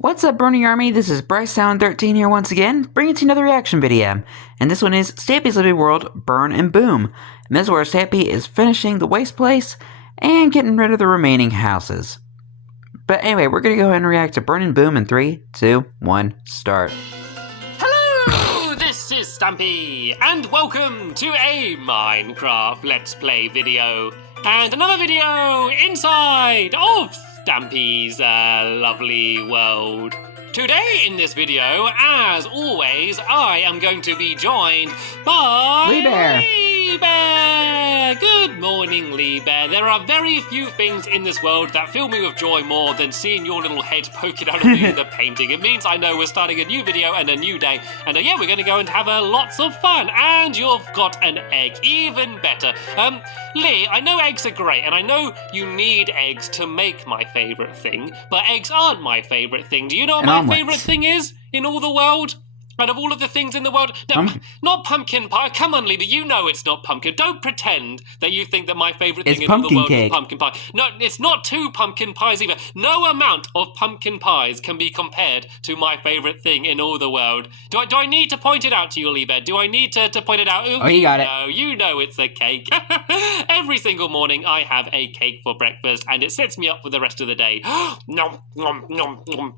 What's up, Burning Army? This is BryceAllen13 here once again, bringing to you another reaction video. And this one is Stampy's Living World Burn and Boom. And this is where Stampy is finishing the waste place and getting rid of the remaining houses. But anyway, we're going to go ahead and react to Burn and Boom in 3, 2, 1, start. Hello, this is Stampy, and welcome to a Minecraft Let's Play video. And another video inside of Stampy's lovely world. Today in this video, as always, I am going to be joined by Lee Bear. Lee Bear. Good morning, Lee Bear. There are very few things in this world that fill me with joy more than seeing your little head poking out of me in the painting. It means I know we're starting a new video and a new day, and yeah, we're going to go and have lots of fun. And you've got an egg, even better. Lee, I know eggs are great, and I know you need eggs to make my favourite thing, but eggs aren't my favourite thing. Do you know what my favourite thing is in all the world? Out of all of the things in the world, no, not pumpkin pie. Come on, Lee, but you know it's not pumpkin. Don't pretend that you think that my favourite thing in all the world is pumpkin pie. No, it's not two pumpkin pies either. No amount of pumpkin pies can be compared to my favourite thing in all the world. Do I need to point it out to you, Lee Bear? Do I need to point it out? Oh, you got it. You know it's a cake. Every single morning I have a cake for breakfast, and it sets me up for the rest of the day. Nom, nom, nom, nom.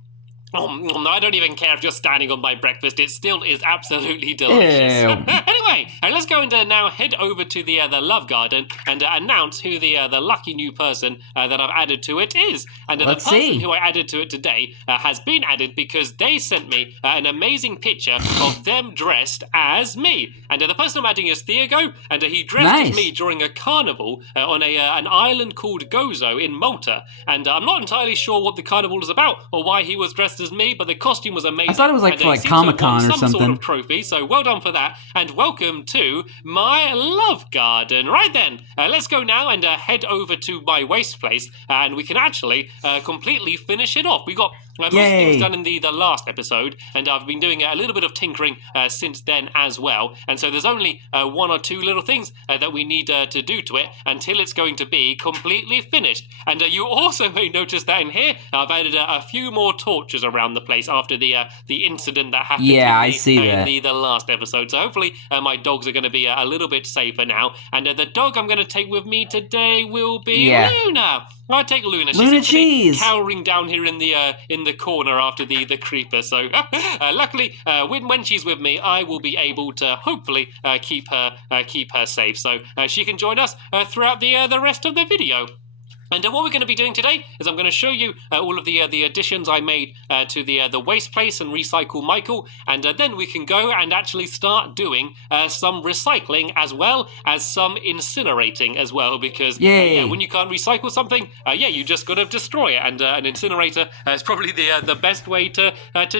I don't even care if you're standing on my breakfast. It still is absolutely delicious. Anyway, let's go and now head over to the Love Garden and announce who the lucky new person that I've added to it is. And the person who I added to it today has been added because they sent me an amazing picture of them dressed as me. And the person I'm adding is Thiago, and he dressed as me during a carnival on an island called Gozo in Malta. And I'm not entirely sure what the carnival is about or why he was dressed as me, but the costume was amazing. I thought it was like for like Comic-Con or something. Some sort of trophy, so well done for that, and welcome to my love garden. Right then, let's go now and head over to my waste place, and we can actually completely finish it off. We got most things done in the last episode, and I've been doing a little bit of tinkering since then as well, and so there's only one or two little things that we need to do to it until it's going to be completely finished. And you also may notice that in here I've added a few more torches around the place after the incident that happened in the last episode. So hopefully my dogs are going to be a little bit safer now. And the dog I'm going to take with me today will be Luna. I'll take Luna. She's cowering down here in the corner after the creeper. So luckily, when she's with me, I will be able to hopefully keep her safe. So she can join us throughout the rest of the video. And what we're going to be doing today is I'm going to show you all of the additions I made to the waste place and Recycle Michael, and then we can go and actually start doing some recycling as well as some incinerating as well, because when you can't recycle something, you just got to destroy it, and an incinerator is probably the best way to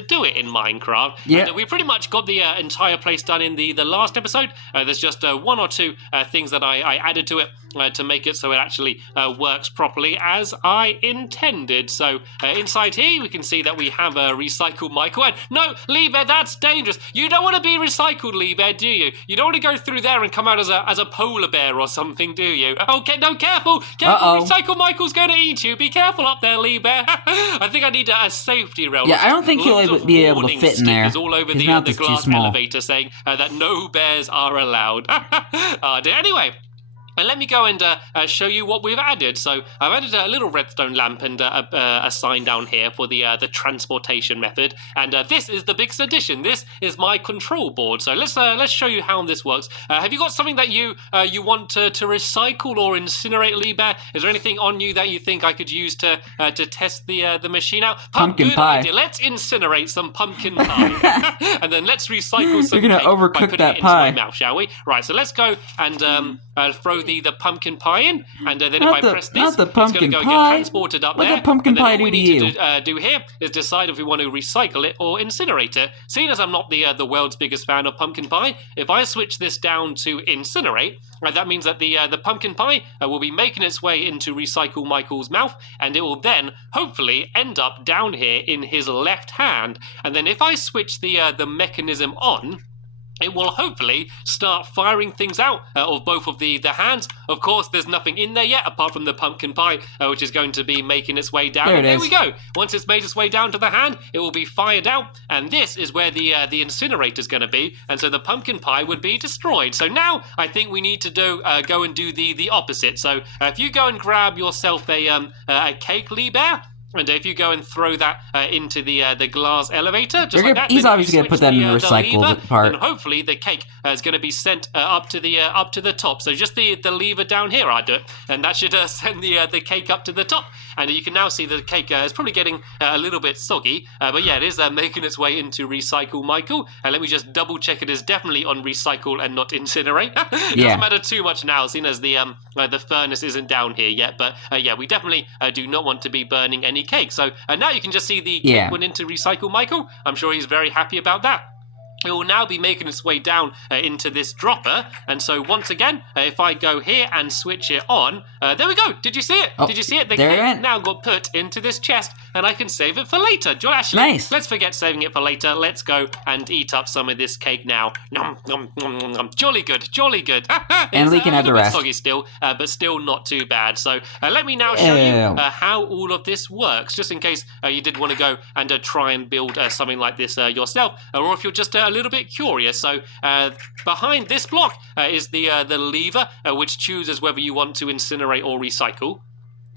do it in Minecraft. And we pretty much got the entire place done in the last episode. There's just one or two things that I added to it to make it so it actually works properly as I intended. So inside here we can see that we have a Recycle Michael. And no, Lee Bear, that's dangerous. You don't want to be recycled, Lee Bear, do you? You don't want to go through there and come out as a polar bear or something, do you? Okay, no, careful. Recycle Michael's going to eat you. Be careful up there, Lee Bear. I think I need a safety rail. Yeah, I don't think he'll be able to fit in there. All over His mouth the is too glass small. elevator saying that no bears are allowed. Anyway. And let me go and show you what we've added. So I've added a little redstone lamp and a sign down here for the transportation method. And this is the biggest addition. This is my control board. So let's show you how this works. Have you got something that you want to recycle or incinerate, Lee Bear? Is there anything on you that you think I could use to test the machine out? Pumpkin pie. Idea. Let's incinerate some pumpkin pie, and then let's recycle some. You're gonna overcook that pie into my mouth, shall we? Right. So let's go and throw the pumpkin pie in, and then if I press this, it's going to go and get transported up there. What did pumpkin pie do to you? What we need to do here is decide if we want to recycle it or incinerate it. Seeing as I'm not the world's biggest fan of pumpkin pie, if I switch this down to incinerate, that means that the pumpkin pie will be making its way into Recycle Michael's mouth, and it will then hopefully end up down here in his left hand. And then if I switch the mechanism on, it will hopefully start firing things out of both of the hands. Of course, there's nothing in there yet apart from the pumpkin pie, which is going to be making its way down. There we go. Once it's made its way down to the hand, it will be fired out, and this is where the incinerator is going to be, and so the pumpkin pie would be destroyed. So now I think we need to go and do the opposite. So if you go and grab yourself a cake, Lee Bear. And if you go and throw that into the glass elevator, just like that, he's obviously going to put that in the recycle part. and hopefully the cake is going to be sent up to the top. So just the lever down here, I do it, and that should send the cake up to the top. And you can now see the cake is probably getting a little bit soggy, but yeah, it is making its way into recycle, Michael. And let me just double check it is definitely on recycle and not incinerate. It doesn't matter too much now, seeing as the furnace isn't down here yet. But yeah, we definitely do not want to be burning any cake. So now you can just see the cake went into recycle, Michael. I'm sure he's very happy about that. It will now be making its way down into this dropper, and so once again, if I go here and switch it on, there we go. Did you see it? Did you see it? The cake now got put into this chest, and I can save it for later. Nice. Let's forget saving it for later. Let's go and eat up some of this cake now. Nom, nom, nom, nom, nom. Jolly good, jolly good. And we can have the rest. Soggy still, but still not too bad. So let me now show you how all of this works, just in case you did want to go and try and build something like this yourself, or if you're just a little bit curious. So behind this block is the lever which chooses whether you want to incinerate or recycle.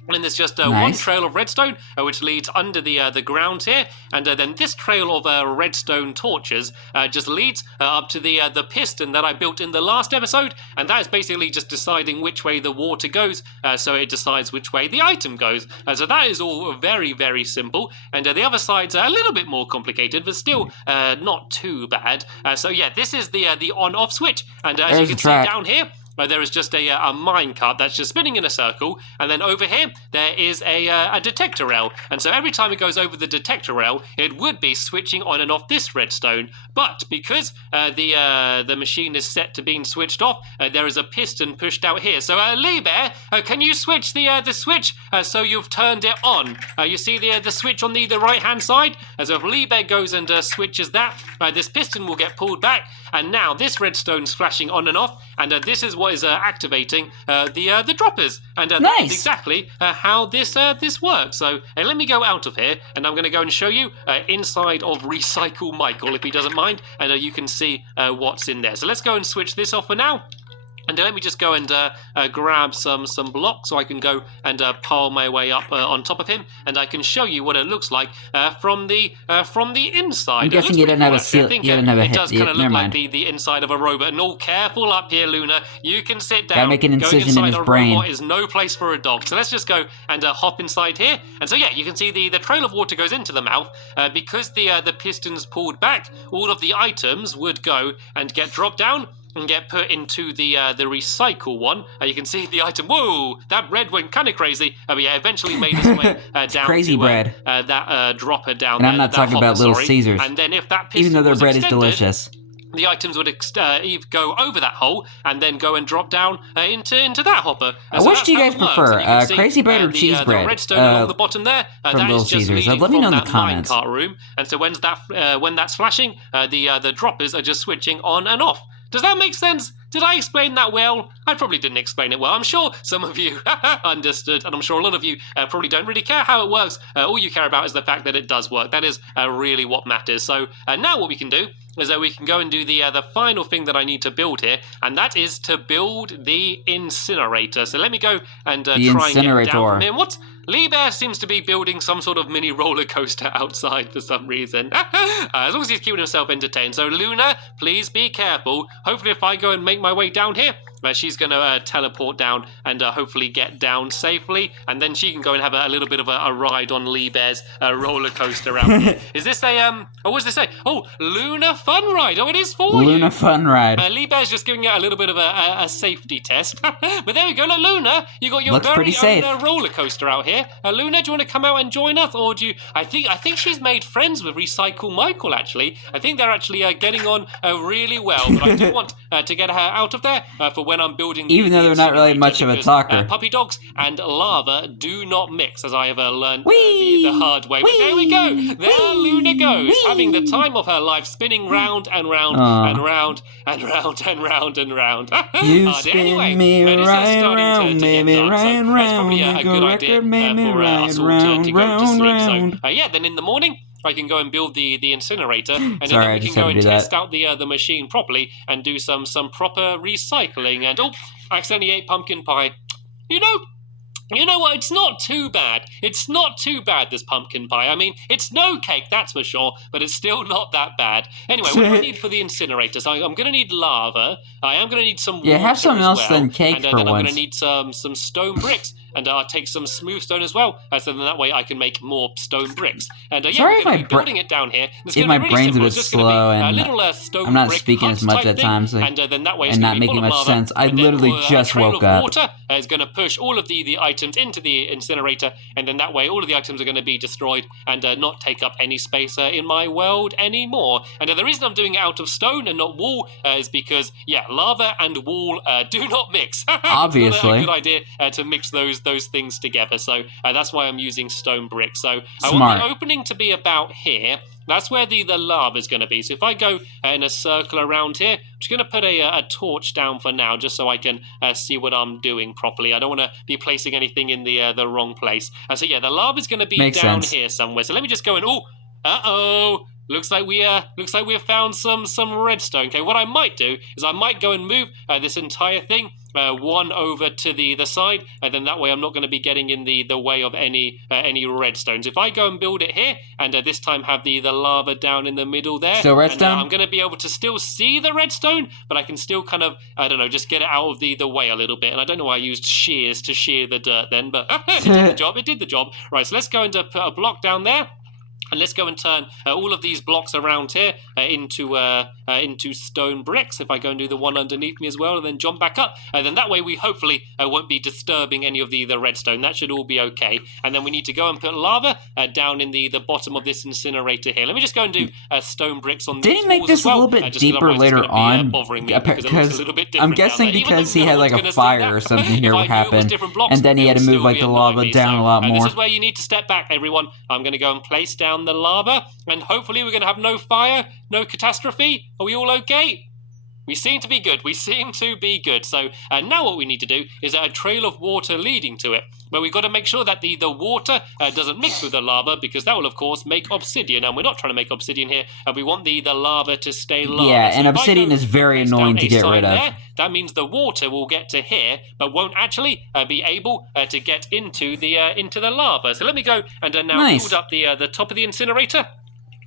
And then there's just one trail of redstone which leads under the ground here, and then this trail of redstone torches just leads up to the piston that I built in the last episode, and that is basically just deciding which way the water goes, so it decides which way the item goes. So that is all very, very simple, and the other side's a little bit more complicated, but still not too bad. So yeah, this is the on-off switch, and as you can see down here, there is just a minecart that's just spinning in a circle, and then over here there is a detector rail, and so every time it goes over the detector rail it would be switching on and off this redstone, but because the machine is set to being switched off, there is a piston pushed out here. So Lee Bear, can you switch the switch so you've turned it on? You see the switch on the right hand side? So if Lee Bear goes and switches that, this piston will get pulled back, and now this redstone's flashing on and off, and this is what is activating the droppers, and that's exactly how this works. So let me go out of here, and I'm going to go and show you inside of Recycle Michael, if he doesn't mind, and you can see what's in there. So let's go and switch this off for now. And let me just go and grab some blocks so I can go and pile my way up on top of him, and I can show you what it looks like from the inside. I'm guessing you didn't have a seal. It does kind of look like the inside of a robot. And all careful up here, Luna. You can sit down. Gotta make an incision in his brain. Robot is no place for a dog. So let's just go and hop inside here. And so yeah, you can see the trail of water goes into the mouth because the piston's pulled back. All of the items would go and get dropped down and get put into the recycle one. You can see the item. Whoa, that bread went kind of crazy. But yeah, eventually made its way down crazy to bread. That dropper down and there. I'm not talking about Little Caesars. And then if that piston even though their bread extended, is delicious, the items would either go over that hole and then go and drop down into that hopper. Which do you guys prefer, Crazy Bread or Cheese Bread? The redstone along the bottom there, from that Little is just Caesars. leading Let me know from in the that comments. minecart room. And so when that's flashing, the droppers are just switching on and off. Does that make sense? Did I explain that well? I probably didn't explain it well. I'm sure some of you understood, and I'm sure a lot of you probably don't really care how it works. All you care about is the fact that it does work. That is really what matters. So now what we can do is that we can go and do the final thing that I need to build here, and that is to build the incinerator. So let me go and try and get down from here. What? Lee Bear seems to be building some sort of mini roller coaster outside for some reason. As long as he's keeping himself entertained. So Luna, please be careful. Hopefully if I go and make my way down here, she's going to teleport down and hopefully get down safely, and then she can go and have a little bit of a ride on Lee Bear's roller coaster out here. Is this a, what does this say? Oh, Luna Fun Ride. Oh, it is for you. Luna Fun Ride. Lee Bear's just giving it a little bit of a safety test. But there we go. Look, Luna, you got your very own roller coaster out here. Luna, do you want to come out and join us, or do you? I think she's made friends with Recycle Michael, actually. I think they're actually getting on really well, but I do want to get her out of there for when I'm building Even though they're not really much of a talker. Puppy dogs and lava do not mix, as I have learned Whee! the hard way. But there we go. There Luna goes, having the time of her life, spinning round and round and round and round and round and round. You spin me right around, baby, right around. That's probably a good idea for us all to go to sleep. So, yeah, then in the morning, I can go and build the incinerator, and then we can go and test out the machine properly and do some proper recycling. And I accidentally ate pumpkin pie. You know what? It's not too bad. It's not too bad, this pumpkin pie. I mean, it's no cake, that's for sure, but it's still not that bad. Anyway, what do I need for the incinerator? So I'm going to need lava. I am going to need some water. Yeah, have something else than cake and for then once. I'm going to need some stone bricks. And I'll take some smooth stone as well, so then that way I can make more stone bricks. And yeah, we're going to be building it down here. If my brain's a bit slow and I'm not speaking as much at times, and then that way and not making much sense, I literally just woke up. Water is going to push all of the items into the incinerator, and then that way all of the items are going to be destroyed and not take up any space in my world anymore. And the reason I'm doing it out of stone and not wool is because, yeah, lava and wool do not mix. Obviously. It's not a good idea to mix those things together, so that's why I'm using stone brick. So I want the opening to be about here. That's where the lava is going to be. So if I go in a circle around here, I'm just going to put a torch down for now, just so I can see what I'm doing properly. I don't want to be placing anything in the wrong place. So yeah, the lava is going to be down here somewhere. So let me just go and looks like we have found some redstone. Okay, what I might do is I might go and move this entire thing one over to the side, and then that way I'm not going to be getting in the way of any redstones. If I go and build it here, and this time have the lava down in the middle there, still redstone? And, I'm going to be able to still see the redstone, but I can still kind of, I don't know, just get it out of the way a little bit. And I don't know why I used shears to shear the dirt then, but it did the job. Right, so let's go and put a block down there. And let's go and turn all of these blocks around here into stone bricks. If I go and do the one underneath me as well, and then jump back up, then that way we hopefully won't be disturbing any of the redstone. That should all be okay. And then we need to go and put lava down in the bottom of this incinerator here. Let me just go and do stone bricks on these walls as well. Didn't he make this a little bit deeper later on? Because I'm guessing because he had like a fire or something here happen, and then he had to move like the lava down a lot more. This is where you need to step back, everyone. I'm going to go and place down the lava, and hopefully we're going to have no fire, no catastrophe. Are we all okay? We seem to be good. We seem to be good. So now what we need to do is a trail of water leading to it. But we've got to make sure that the water doesn't mix with the lava, because that will, of course, make obsidian. And we're not trying to make obsidian here. We want the lava to stay lava. Yeah, and obsidian is very annoying to get rid of. There, that means the water will get to here, but won't actually be able to get into the lava. So let me go and now build up the top of the incinerator.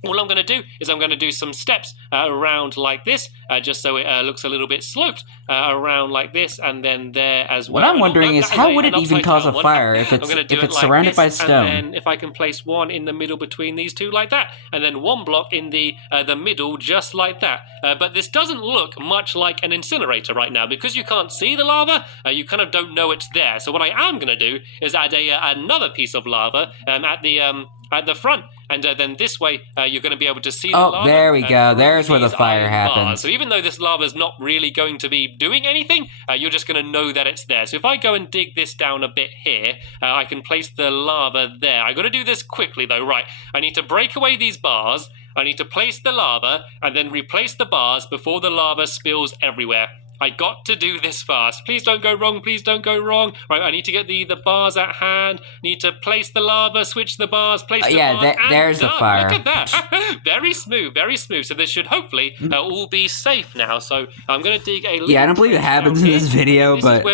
All I'm going to do is I'm going to do some steps around like this, just so it looks a little bit sloped around like this, and then there as well. What I'm wondering is how would it even cause a fire if it's surrounded by stone? And then if I can place one in the middle between these two like that, and then one block in the middle just like that. But this doesn't look much like an incinerator right now, because you can't see the lava. You kind of don't know it's there. So what I am going to do is add another piece of lava at the front, and then this way you're going to be able to see the lava. Oh, there we go. There's where the fire happens. So even though this lava is not really going to be doing anything, you're just going to know that it's there. So if I go and dig this down a bit here, I can place the lava there. I got to do this quickly though. Right, I need to break away these bars. I need to place the lava and then replace the bars before the lava spills everywhere. I got to do this fast. Please don't go wrong. Please don't go wrong. Right, I need to get the bars at hand. Need to place the lava, switch the bars, place the bars, there's the fire. Look at that. Very smooth, very smooth. So this should hopefully all be safe now. So I'm going to dig a little. Yeah, I don't believe it happens in this video, but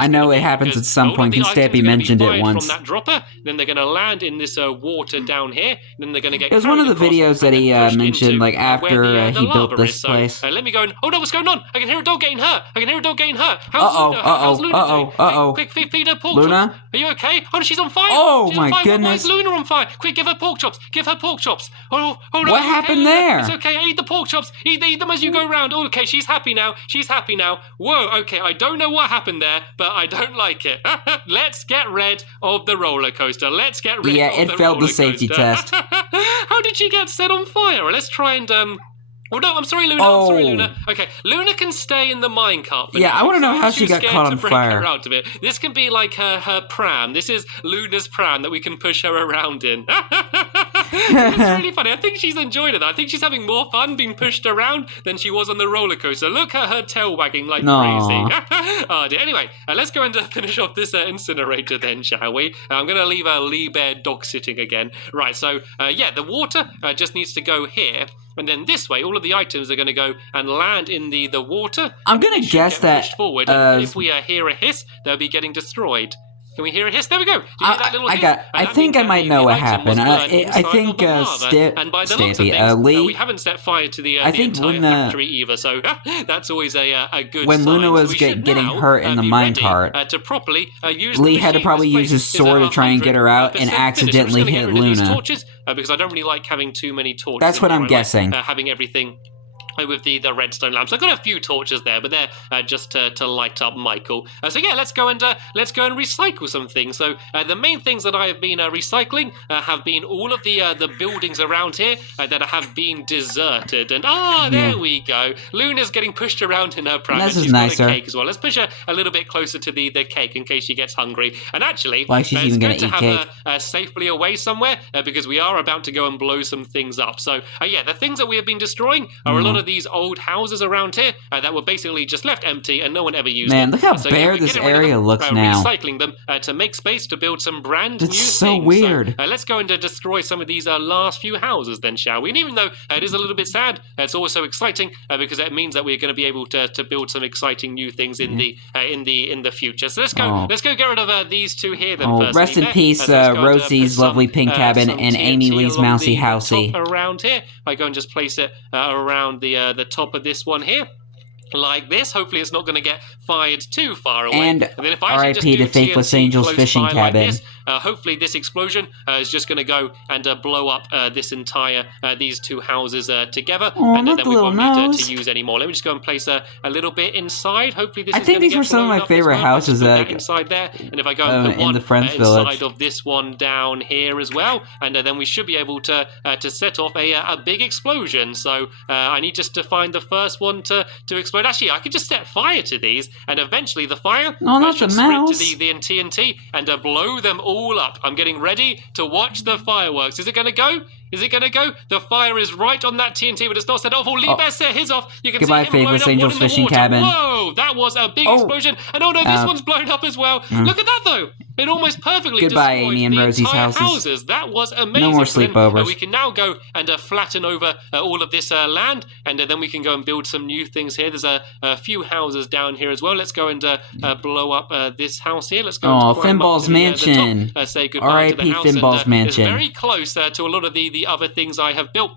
I know it happens at some point, because Stampy mentioned it once. From that dropper, then they're going to land in this water down here. Then they're going to get. It was one of the videos that he mentioned, like after he built this place. Let me go and. Oh no, what's going on? I can hear a dog getting hurt. I can hear a dog getting hurt. How's Luna doing? Quick, feed her pork chops. Are you okay? Oh, she's on fire. Oh, she's my on fire. goodness. Why is Luna on fire? Quick, give her pork chops. Give her pork chops. Oh no. What happened there? It's okay. Eat the pork chops. Eat them as you go round. Oh, okay. She's happy now. She's happy now. Whoa. Okay. I don't know what happened there, but I don't like it. Let's get rid of the roller coaster. Let's get rid of the roller coaster. Yeah, it failed the safety test. How did she get set on fire? Let's try and Oh no, I'm sorry, Luna. I'm sorry, Luna. Okay, Luna can stay in the minecart. Yeah, I want to know how she got caught on fire. Her out of it. This can be like her pram. This is Luna's pram that we can push her around in. It's really funny. I think she's enjoyed it. I think she's having more fun being pushed around than she was on the roller coaster. Look at her tail wagging like crazy. Oh dear. Anyway, let's go and finish off this incinerator then, shall we? I'm going to leave Lee Bear dog sitting again. Right, so yeah, the water just needs to go here. And then this way, all of the items are going to go and land in the water. I'm going to guess that forward. If we hear a hiss, they'll be getting destroyed. Can we hear a hiss? There we go. I think I might know what happened. I think Stampy, Lee. We haven't set fire to the entire factory either, so that's always a good when sign. Luna was getting hurt in the minecart, to properly use Lee had to probably use his sword to try and get her out and accidentally hit Luna. Because I don't really like having too many torches. That's what I'm guessing. Having everything with the redstone lamps. I've got a few torches there, but they're just to light up Michael. So yeah, let's go and recycle some things. So the main things that I have been recycling have been all of the buildings around here that have been deserted. And there we go. Luna's getting pushed around in her pram. This is she's nicer. got a cake as well. Let's push her a little bit closer to the cake in case she gets hungry. And actually, why she's even going to eat cake? Her safely away somewhere because we are about to go and blow some things up. So yeah, the things that we have been destroying are a lot of these old houses around here that were basically just left empty and no one ever used them. Man, look how bare this area looks now. Recycling them to make space to build some brand new things. It's so weird. So, let's go and destroy some of these last few houses then, shall we? And even though it is a little bit sad, it's also exciting because it means that we're going to be able to build some exciting new things in the future. So let's go get rid of these two here then first. Rest in peace, Rosie's lovely pink cabin and Amy Lee's mousy housey. Around here, I go and just place it around the top of this one here. Like this. Hopefully it's not going to get fired too far away. And then if I R.I.P. to Faithless Angel's fishing cabin. Like this, hopefully this explosion is just going to go and blow up this entire these two houses together, and then we won't need to use anymore. Let me just go and place a little bit inside. Hopefully this. I think these were some of my favorite houses inside there. And if I go and put one inside of this one down here as well, and then we should be able to set off a big explosion. So I need just to find the first one to explode. Actually, I could just set fire to these, and eventually the fire should spread to the TNT and blow them all up. I'm getting ready to watch the fireworks. Is it going to go? Is it going to go? The fire is right on that TNT, but it's not set off. Oh, Lee Bear set his off. You can Goodbye, see him Faithless Angel's fishing cabin. Whoa, that was a big explosion. And no, this one's blown up as well. Look at that, though. It almost perfectly Goodbye, destroyed Amy and the Rosie's entire houses. That was amazing. No more sleepovers. We can now go and flatten over all of this land, and then we can go and build some new things here. There's a few houses down here as well. Let's go and blow up this house here. Let's go. Finball's Mansion. Say goodbye to the house. Finball's Mansion. It's very close to a lot of the other things I have built.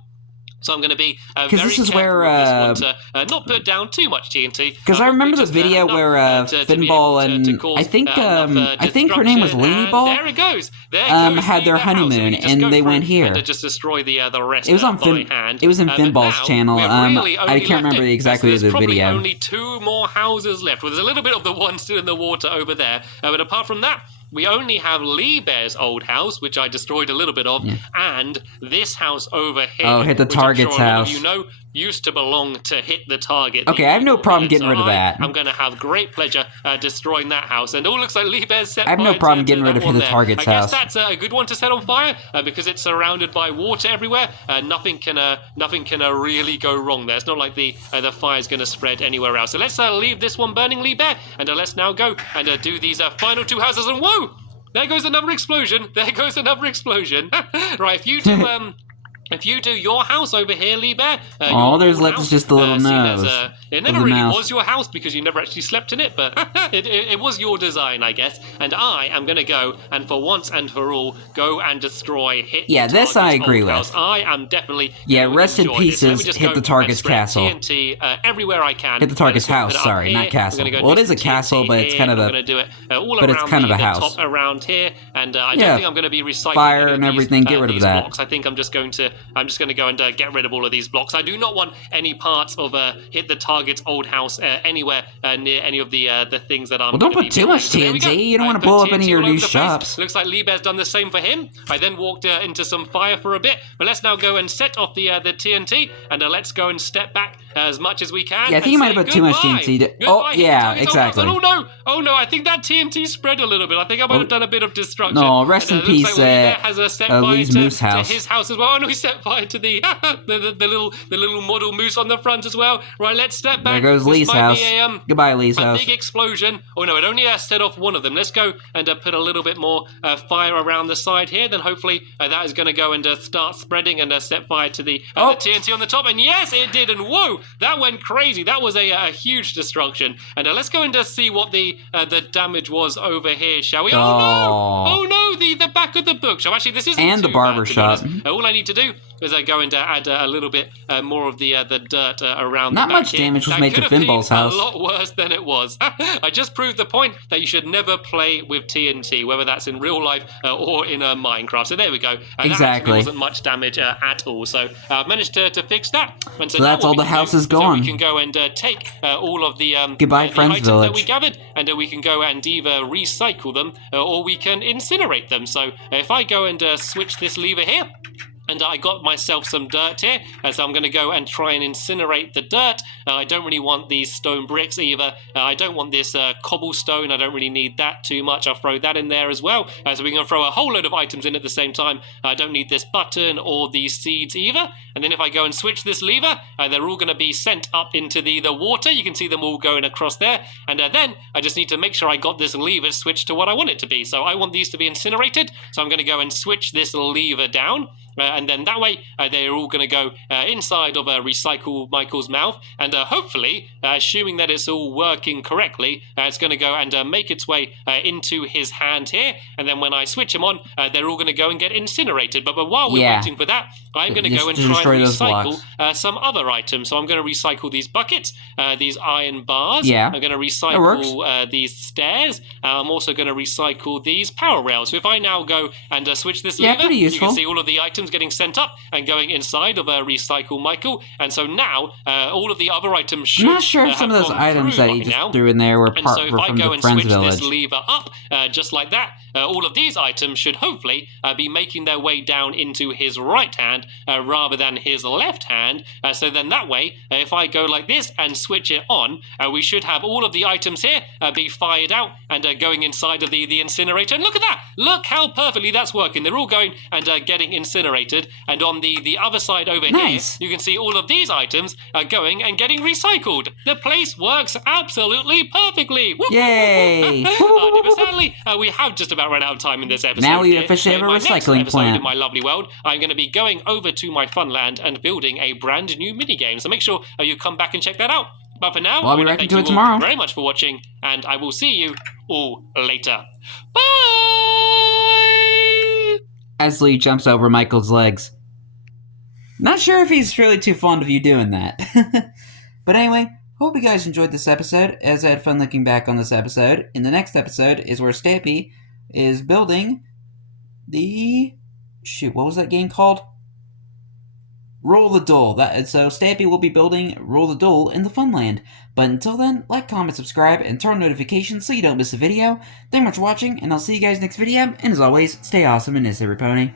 So I'm going to be very this is careful where, with this one to not put down too much TNT. Because I remember the video where Finball and I think her name was Lady Ball. There it goes. Had their honeymoon and they went here. And just destroy the rest. It was on It was in Finball's channel. I can't remember exactly the video. There's only two more houses left. Well, there's a little bit of the one still in the water over there, but apart from that, we only have Lee Bear's old house, which I destroyed a little bit of, and this house over here. Oh, hit the target's house. You know, used to belong to Hit the Target. Okay, I have no problem getting rid of that. I'm going to have great pleasure destroying that house. And it all looks like Lee Bear's set fire. I have no problem getting rid of Hit the Target's house. I guess that's a good one to set on fire because it's surrounded by water everywhere. Nothing can really go wrong there. It's not like the fire's going to spread anywhere else. So let's leave this one burning, Lee Bear, and let's now go and do these final two houses. And whoa! There goes another explosion. There goes another explosion. Right, if you do If you do your house over here, Lee Bear... there's just the little nose. It never really was your house because you never actually slept in it, but it was your design, I guess. And I am going to go and for once and for all go and destroy Hit the this I agree with. House. I am definitely rest in pieces, Hit the Target's castle. TNT everywhere I can. Hit the Target's house, sorry, not castle. Well, it is a castle, but it's kind of a... I'm going to do it all but around it's kind of a house. Top around here, and I don't think I'm going to be recycling fire and everything, get rid of that. blocks. I think I'm just going to I'm just going to go and get rid of all of these blocks. I do not want any parts of hit the target's old house anywhere near any of the things that I'm. Well, don't put too much TNT. You don't want to blow up any of your new shops. Looks like Liebherr's done the same for him. I then walked into some fire for a bit, but let's now go and set off the TNT, and let's go and step back as much as we can. Yeah, I think you might have put too much TNT. Oh, yeah, exactly. Oh no, I think that TNT spread a little bit. I think I might have done a bit of destruction. No, rest in peace, has set fire Lee's house. to his house as well. Oh no, he set fire to the the little model moose on the front as well. Right, let's step back. There goes Lee's house. Goodbye, Lee's house. A big explosion. Oh no, it only set off one of them. Let's go and put a little bit more fire around the side here. Then hopefully that is going to go and start spreading and set fire to the TNT on the top. And yes, it did. And whoa, that went crazy. That was a huge destruction. And let's go and see what the damage was over here, shall we? Oh no, the back of the bookshop. Actually, this isn't and too the barber bad, shop. All I need to do is go and add a little bit more of the dirt around Not the back much here. damage was made to Finball's house. A lot worse than it was. I just proved the point that you should never play with TNT, whether that's in real life or in Minecraft. So there we go. Exactly. There wasn't much damage at all. So I've managed to fix that. And so that's all the houses gone. So we can go and take all of the Goodbye, Friends items Village. that we gathered, and we can go and either recycle them or we can incinerate them. So if I go and switch this lever here, and I got myself some dirt here, so I'm going to go and try and incinerate the dirt. I don't really want these stone bricks either. I don't want this cobblestone. I don't really need that too much. I'll throw that in there as well. So we're going to throw a whole load of items in at the same time. I don't need this button or these seeds either. And then if I go and switch this lever, they're all going to be sent up into the water. You can see them all going across there. And then I just need to make sure I got this lever switched to what I want it to be. So I want these to be incinerated. So I'm going to go and switch this lever down. And then that way, they're all going to go inside of Recycle Michael's mouth. And hopefully, assuming that it's all working correctly, it's going to go and make its way into his hand here. And then when I switch them on, they're all going to go and get incinerated. But while we're waiting for that, I'm going to go and try and recycle some other items. So I'm going to recycle these buckets, these iron bars. Yeah, I'm going to recycle these stairs. I'm also going to recycle these power rails. So if I now go and switch this lever, you can see all of the items getting sent up and going inside of Recycle Michael. And so now all of the other items should I'm not sure if some of those items that you just threw in there were from the Friends Village. And so if I go and switch this lever up just like that, all of these items should hopefully be making their way down into his right hand rather than his left hand. So then that way, if I go like this and switch it on, we should have all of the items here be fired out and going inside of the incinerator. And look at that! Look how perfectly that's working. They're all going and getting incinerated. And on the other side over here, you can see all of these items are going and getting recycled. The place works absolutely perfectly. Yay! But sadly, we have just about run out of time in this episode. Now we officially have a recycling plant. In my lovely world, I'm going to be going over to my Funland and building a brand new minigame. So make sure you come back and check that out. But for now, I'll be back to it tomorrow. Very much for watching, and I will see you all later. Bye! As Lee jumps over Michael's legs. Not sure if he's really too fond of you doing that. But anyway, hope you guys enjoyed this episode, as I had fun looking back on this episode. In the next episode is where Stampy is building the... Shoot, what was that game called? Roll the Duel. So Stampy will be building Roll the Duel in the Funland. But until then, like, comment, subscribe, and turn on notifications so you don't miss a video. Thank you much for watching, and I'll see you guys next video. And as always, stay awesome and nice, every pony.